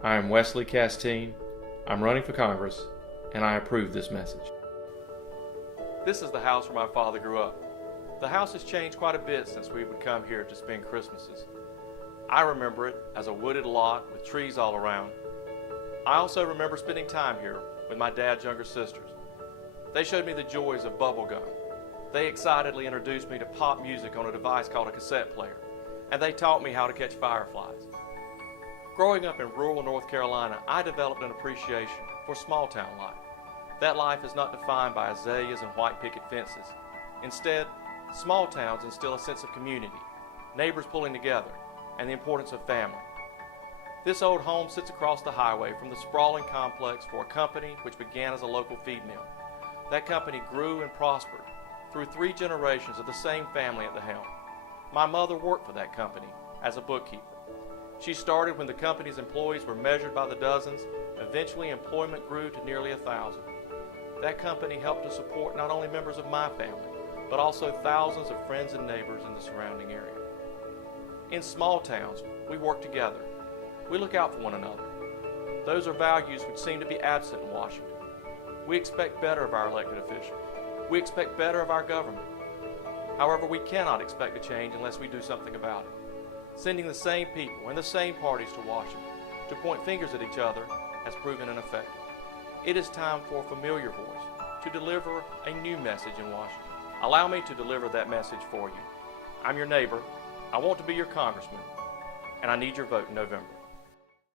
I am Wesley Casteen. I'm running for Congress, and I approve this message. This is the house where my father grew up. The house has changed quite a bit since we would come here to spend Christmases. I remember it as a wooded lot with trees all around. I also remember spending time here with my dad's younger sisters. They showed me the joys of bubblegum. They excitedly introduced me to pop music on a device called a cassette player, and they taught me how to catch fireflies. Growing up in rural North Carolina, I developed an appreciation for small-town life. That life is not defined by azaleas and white picket fences. Instead, small towns instill a sense of community, neighbors pulling together, and the importance of family. This old home sits across the highway from the sprawling complex for a company which began as a local feed mill. That company grew and prospered through 3 generations of the same family at the helm. My mother worked for that company as a bookkeeper. She started when the company's employees were measured by the dozens. Eventually, employment grew to nearly 1,000. That company helped to support not only members of my family, but also thousands of friends and neighbors in the surrounding area. In small towns, we work together. We look out for one another. Those are values which seem to be absent in Washington. We expect better of our elected officials. We expect better of our government. However, we cannot expect a change unless we do something about it. Sending the same people and the same parties to Washington to point fingers at each other has proven ineffective. It is time for a familiar voice to deliver a new message in Washington. Allow me to deliver that message for you. I'm your neighbor, I want to be your congressman, and I need your vote in November.